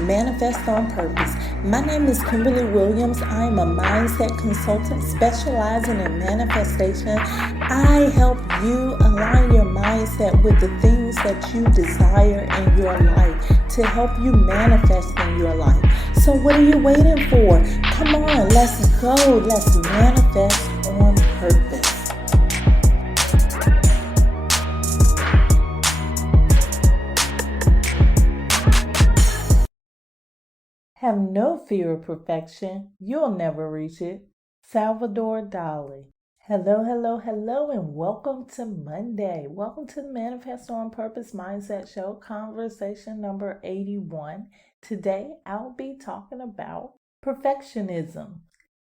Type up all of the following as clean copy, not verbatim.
Manifest on Purpose. My name is Kimberly Williams. I am a mindset consultant specializing in manifestation. I help you align your mindset with the things that you desire in your life to help you manifest in your life. So what are you waiting for? Come on, let's go. Let's manifest on purpose. Have no fear of perfection. You'll never reach it. Salvador Dali. Hello, and welcome to Monday. Welcome to the Manifest on Purpose Mindset Show, conversation number 81. Today, I'll be talking about perfectionism.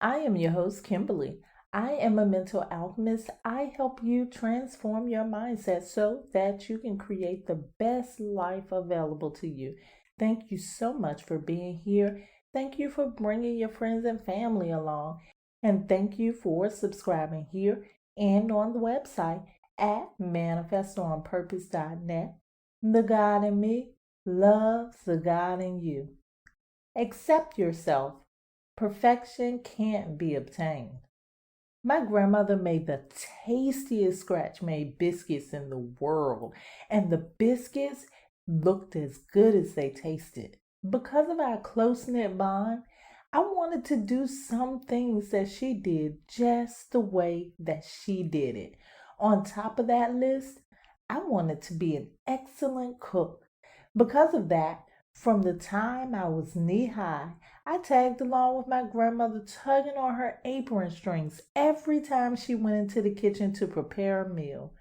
I am your host, Kimberly. I am a mental alchemist. I help you transform your mindset so that you can create the best life available to you. Thank you so much for being here. Thank you for bringing your friends and family along. And thank you for subscribing here and on the website at manifestonpurpose.net. The God in me loves the God in you. Accept yourself. Perfection can't be obtained. My grandmother made the tastiest scratch-made biscuits in the world, and the biscuits looked as good as they tasted. Because of our close-knit bond, I wanted to do some things that she did just the way that she did it. On top of that list, I wanted to be an excellent cook. Because of that, from the time I was knee-high, I tagged along with my grandmother, tugging on her apron strings every time she went into the kitchen to prepare a meal.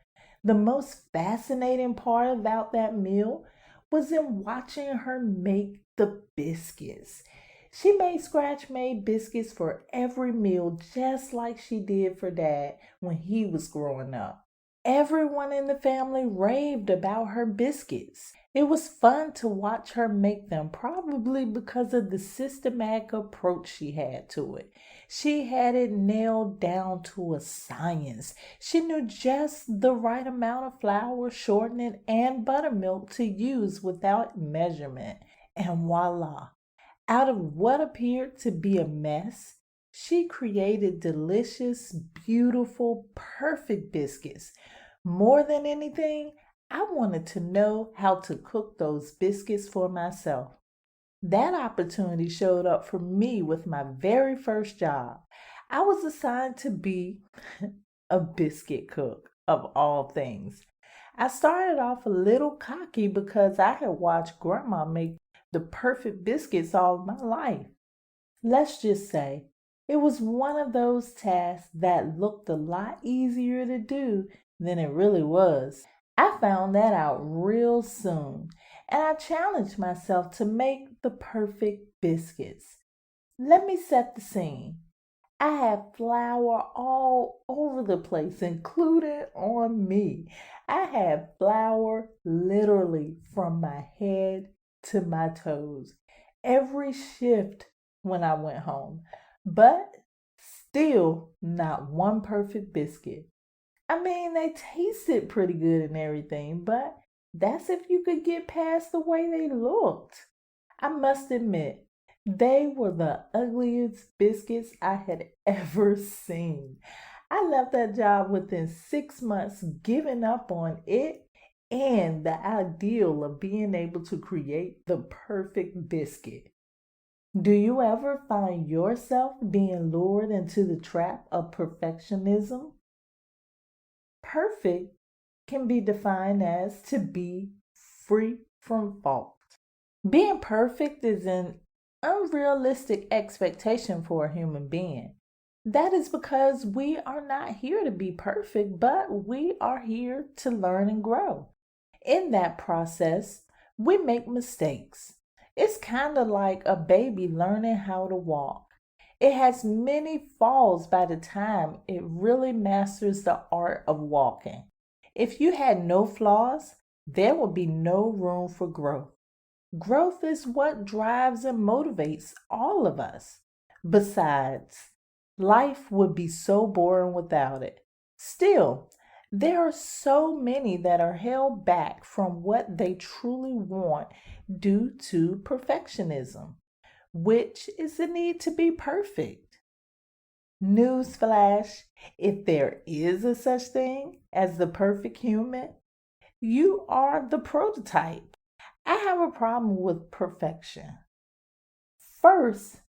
The most fascinating part about that meal was in watching her make the biscuits. She made scratch-made biscuits for every meal, just like she did for Dad when he was growing up. Everyone in the family raved about her biscuits. It was fun to watch her make them, probably because of the systematic approach she had to it. She had it nailed down to a science. She knew just the right amount of flour, shortening, and buttermilk to use without measurement. And voila! Out of what appeared to be a mess, she created delicious, beautiful, perfect biscuits. More than anything, I wanted to know how to cook those biscuits for myself. That opportunity showed up for me with my very first job. I was assigned to be a biscuit cook, of all things. I started off a little cocky because I had watched Grandma make the perfect biscuits all my life. Let's just say it was one of those tasks that looked a lot easier to do than it really was. I found that out real soon, and I challenged myself to make the perfect biscuits. Let me set the scene. I had flour all over the place, including on me. I had flour literally from my head to my toes every shift when I went home, but still not one perfect biscuit. I mean, they tasted pretty good and everything, but that's if you could get past the way they looked. I must admit, they were the ugliest biscuits I had ever seen. I left that job within 6 months, giving up on it and the ideal of being able to create the perfect biscuit. Do you ever find yourself being lured into the trap of perfectionism? Perfect can be defined as to be free from fault. Being perfect is an unrealistic expectation for a human being. That is because we are not here to be perfect, but we are here to learn and grow. In that process, we make mistakes. It's kind of like a baby learning how to walk. It has many falls by the time it really masters the art of walking. If you had no flaws, there would be no room for growth. Growth is what drives and motivates all of us. Besides, life would be so boring without it. Still, There are so many that are held back from what they truly want due to perfectionism, which is the need to be perfect. Newsflash, if there is a such thing as the perfect human, you are the prototype. I have a problem with perfection. First,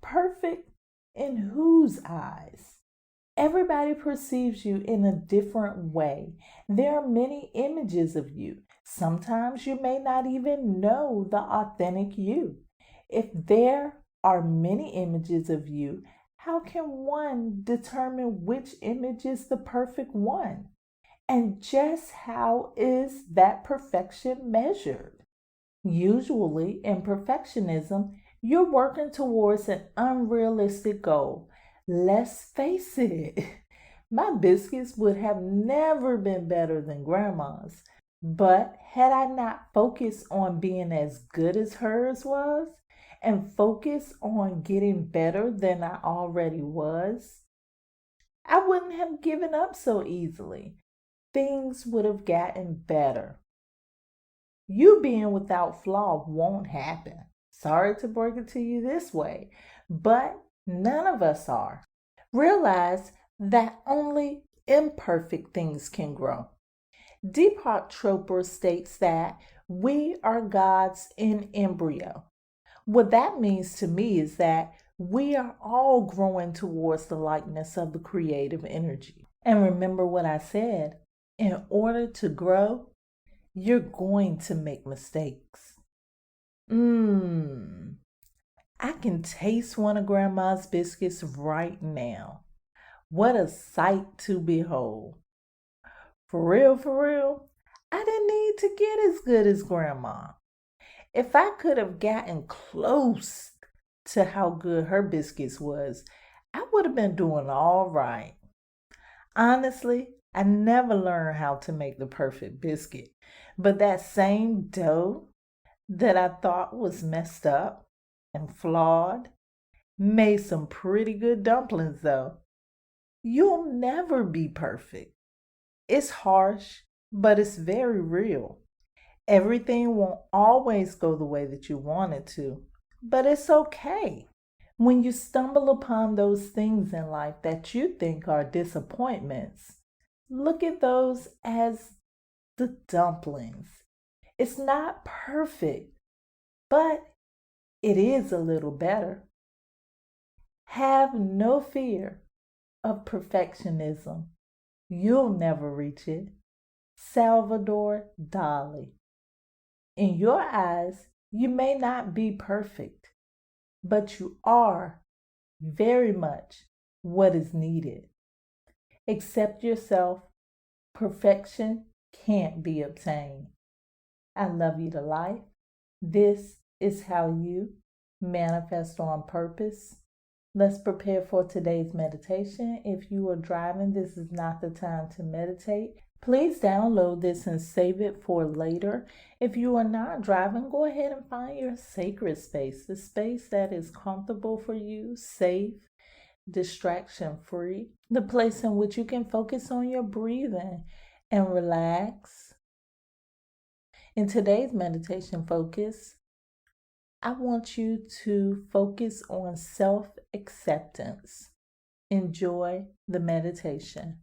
perfect in whose eyes? Everybody perceives you in a different way. There are many images of you. Sometimes you may not even know the authentic you. If there are many images of you, how can one determine which image is the perfect one? And just how is that perfection measured? Usually, in perfectionism, you're working towards an unrealistic goal. Let's face it, my biscuits would have never been better than grandma's. But had I not focused on being as good as hers was and focused on getting better than I already was, I wouldn't have given up so easily. Things would have gotten better. You being without flaw won't happen. Sorry to break it to you this way, but none of us are. Realize that only imperfect things can grow. Deepak Chopra states that we are gods in embryo. What that means to me is that we are all growing towards the likeness of the creative energy. And remember what I said, in order to grow, you're going to make mistakes. I can taste one of Grandma's biscuits right now. What a sight to behold. For real, I didn't need to get as good as Grandma. If I could have gotten close to how good her biscuits was, I would have been doing all right. Honestly, I never learned how to make the perfect biscuit, but that same dough that I thought was messed up and flawed made some pretty good dumplings though. You'll never be perfect. It's harsh, but it's very real. Everything won't always go the way that you want it to, but it's okay. When you stumble upon those things in life that you think are disappointments, look at those as the dumplings. It's not perfect, but it is a little better. Have no fear of perfectionism. You'll never reach it. Salvador Dali. In your eyes, you may not be perfect, but you are very much what is needed. Accept yourself. Perfection can't be obtained. I love you to life. This is how you manifest on purpose. Let's prepare for today's meditation. If you are driving, this is not the time to meditate. Please download this and save it for later. If you are not driving, go ahead and find your sacred space, the space that is comfortable for you, safe, distraction free, the place in which you can focus on your breathing and relax. In today's meditation focus, I want you to focus on self-acceptance. Enjoy the meditation.